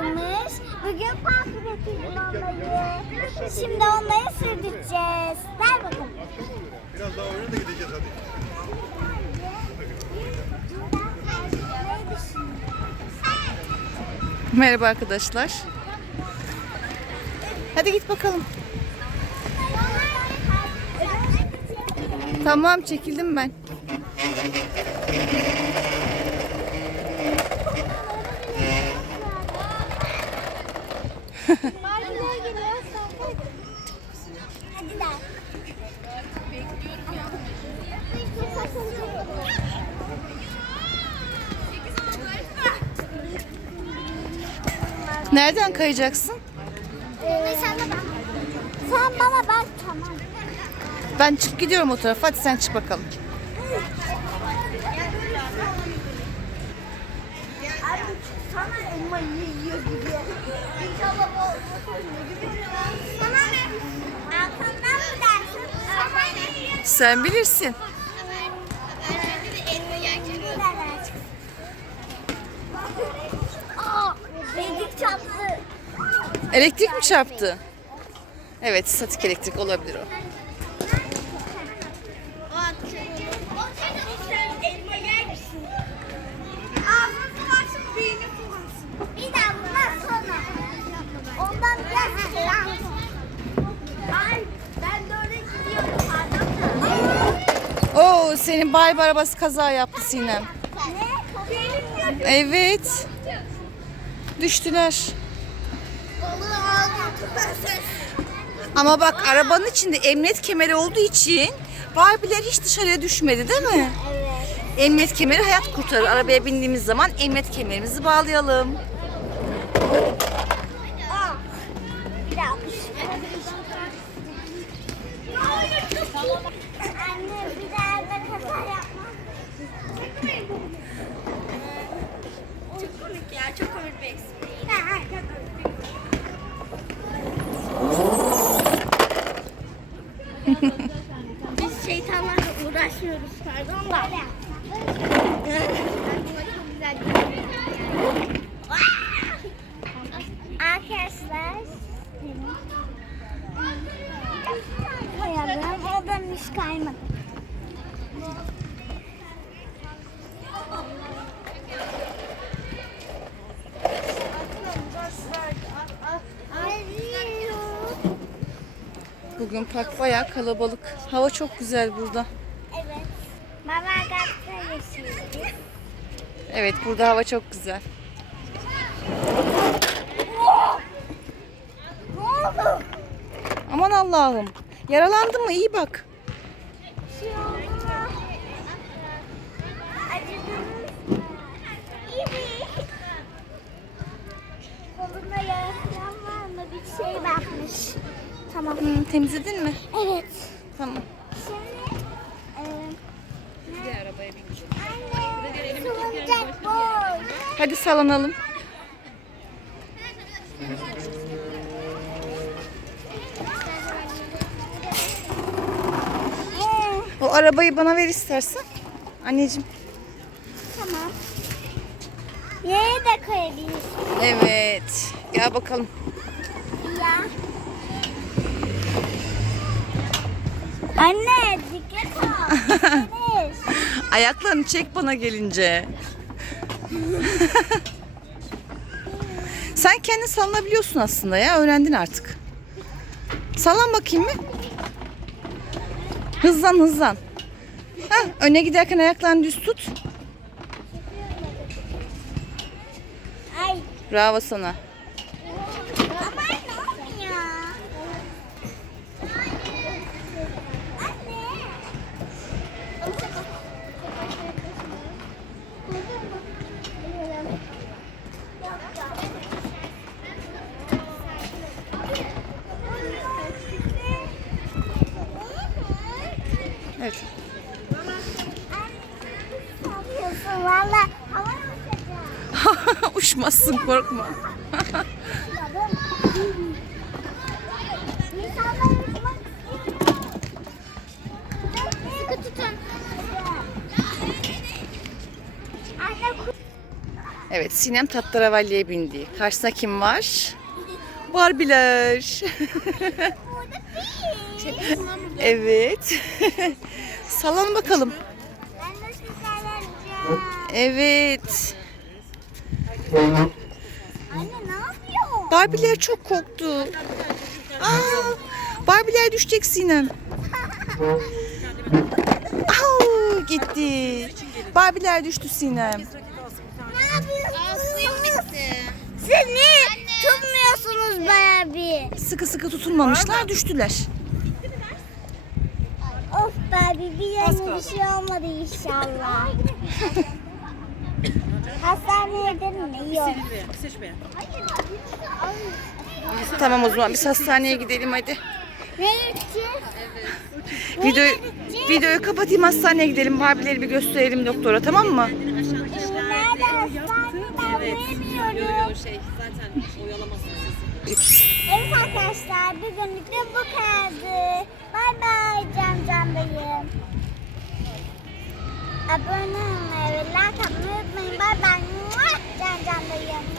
varmış. Bugün park getirdim onları. Şimdi onları sürdüreceğiz. Ver bakalım. Biraz daha oyuna da gideceğiz hadi. Merhaba arkadaşlar. Hadi git bakalım. Tamam çekildim ben. Nereden kayacaksın? Ee, sen de bak. Sen bana bak tamam. Ben çık gidiyorum o tarafa. Hadi sen çık bakalım. Abi sana elma yiyor gibi. İnşallah bu Sana ne? Arkamdan mı dersin? Sana ne? Sen bilirsin. Çarptı. Elektrik mi çarptı? Evet, statik elektrik olabilir o. senin bay arabası kaza yaptı Sinem. Evet. Düştüler. Ama bak arabanın içinde emniyet kemeri olduğu için Barbie'ler hiç dışarıya düşmedi değil mi? Evet. Emniyet kemeri hayat kurtarır. Arabaya bindiğimiz zaman emniyet kemerimizi bağlayalım. Aa, bir daha. Anne bir daha da kaza yapma. Çok komik çok. Biz şeytanlarla uğraşmıyoruz pardon da. Arkadaşlar Bugün park bayağı kalabalık. Hava çok güzel burada. Evet. Mavagatta yaşıyoruz. Evet burada hava çok güzel. Aman Allah'ım. Yaralandın mı? İyi bak. Kolunda yara falan var mı? Bir şey bakmış. Tamam. Hı, temizledin mi? Evet. Tamam. Şimdi e, arabaya bineceğim. Anne, salıncak boş. Hadi sallanalım. O arabayı bana ver istersen. Anneciğim. tamam. Yere de koyabilirsin. Evet. Gel bakalım. Ya. Anne dikkat ol. Deniz. Ayaklarını çek bana gelince. Sen kendin sallanabiliyorsun aslında ya. Öğrendin artık. Sallan bakayım mı? Hızlan hızlan. Heh, öne giderken ayaklarını düz tut. Ay. Bravo sana. Ama ne olmuyor? Anne. Evet. Yapıyorsun korkma. Evet Sinem tatlaravalliye bindi. Karşısında kim var? Barbiler. evet. Sallan bakalım. Evet. Ne? Barbiler çok korktu. Aa, Barbiler düşecek Sinem. Au, gitti. Barbiler düştü Sinem. Ne yapıyorsunuz? Siz tutmuyorsunuz baya bir? Sıkı sıkı tutulmamışlar düştüler. Of be bir yerine bir şey olmadı inşallah. Hastaneye gidelim mi? Yok. Tamam o zaman biz hastaneye gidelim hadi. Ne gideceğiz? Videoyu, videoyu kapatayım hastaneye gidelim. Barbileri bir gösterelim doktora tamam mı? Nerede hastane? Ben bilmiyorum. Evet arkadaşlar bugünlük de bu kadardı. Bay bay Can Can'dayım. Abone olmayı ve like atmayı unutmayın. Bay bay. Can Can'dayım.